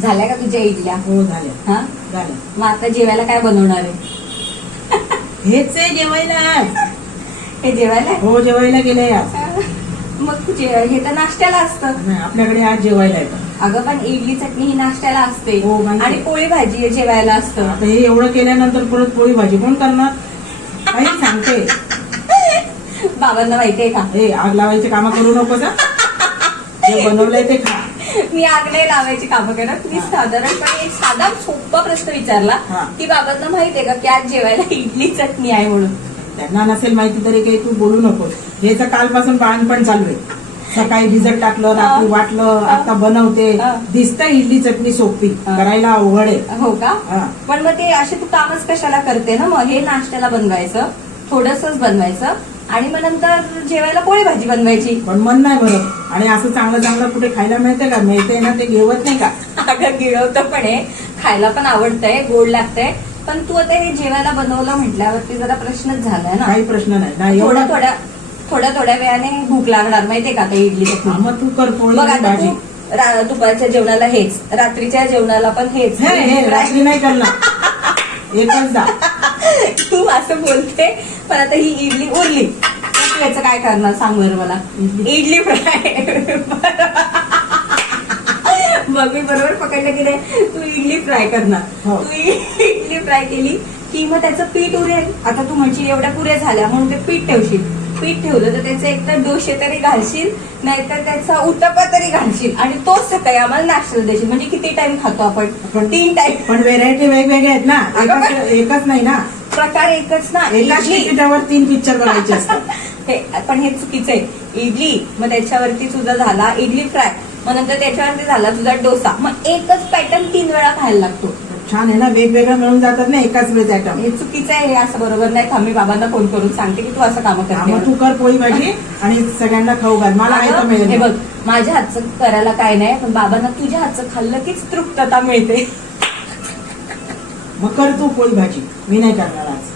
झाल्या का तुझ्या इडल्या? हो झाल्या. हा, झाल्या. मग आता जेवायला काय बनवणार आहे? हेच आहे जेवायला आज. हे जेवायला आहे? हो जेवायला गेले आज. मग हे तर नाश्त्याला असतं. नाही आपल्याकडे आज जेवायला येतं. अगं पण इडली चटणी ही नाश्त्याला असते हो, माहिती. आणि पोळी भाजी हे जेवायला असतं. आता हे एवढं केल्यानंतर परत पोळी भाजी कोण करणार? काही सांगते. बाबांना माहितीये का? हे आग लावायचे काम करू नको का? जे बनवलंय ते खा. मी आग नाही लावायची कामं करत. मी हा. साधारणपणे एक साधा सोपा प्रश्न विचारला हा. की बाबांना माहितीये का की आज जेवायला इडली चटणी आहे म्हणून. त्यांना नसेल माहिती तरी काही तू बोलू नकोस. हे तर कालपासून बाळणपण चालू आहे. सकाळी भिजत टाकलं, रात्री वाटलं, आता बनवते. हा. दिसतं इडली चटणी सोपी, हा. करायला अवघड आहे. हो का? हा. पण मग ते असे तू कामच कशाला करते ना? मग हे नाश्त्याला बनवायचं, थोडंसंच बनवायचं आणि मग नंतर जेवायला पोळी भाजी बनवायची. पण मन नाही भरत. आणि असं चांगलं चांगलं कुठे खायला मिळते का? मिळते ना, ते घेवत नाही का? अगं गिळवतं पण आहे, खायला पण आवडतंय, गोड लागतंय. पण तू आता हे जेवायला बनवलं म्हटल्यावरती जरा प्रश्नच झालाय ना. काही प्रश्न नाही. नाही थोड्या एवढं थोड्या थोड्या वेळाने भूक लागणार माहितीये का आता इडली हा, चटणी. मग तू कर पोळी बघ आणि आता भाजी. तू दुपारच्या जेवणाला हेच, रात्रीच्या जेवणाला पण हेच. हे रात्री नाही करणार. एकच दा. तू असं बोलते पण आता ही इडली उरली तू याचं काय करणार सांग बरं मला. इडली फ्राय. मग मी बरोबर पकडलं की नाही, तू इडली फ्राय करणार. हो. तू इडली फ्राय केली की मग त्याचं पीठ उरेल. आता तू म्हणशील एवढ्या पुऱ्या झाल्या म्हणून ते पीठ ठेवशील. पीठ ठेवलं तर त्याचे एकतर डोसे तरी घालशील, नाहीतर त्याचा उत्तप्पा तरी घालशील आणि तोच सकाळी आम्हाला नाश्त्याला देशील. म्हणजे किती टाइम खातो आपण? 3 टाइम. पण व्हेरायटी वेगवेगळ्या आहेत ना. एकच नाही ना. प्रकार एकच ना. एकाच इडली तिकिटावर 3 पिक्चर बघायचे असतात. पण हे चुकीचं आहे. इडली, मग त्याच्यावरती तुझा झाला इडली फ्राय, मग नंतर त्याच्यावरती झाला तुझा डोसा. मग एकच पॅटर्न 3 वेळा खायला लागतो. छान आहे ना, वेगवेगळं मिळून जातात ना एकाच वेळेस आयटम. हे चुकीचं आहे. हे असं बरोबर नाही. थांब मी बाबांना फोन करून सांगते की तू असं कामं मग करते. तू कर पोळी भाजी आणि सगळ्यांना खाऊ घाल. मला अगं, ऐकतं हे मिळेल. बघ, माझ्या हातचं करायला काय नाही, पण बाबांना तुझ्या हातचं खाल्लं कीच तृप्तता मिळते. मग कर तू पोळी भाजी. मी नाही करणार आज.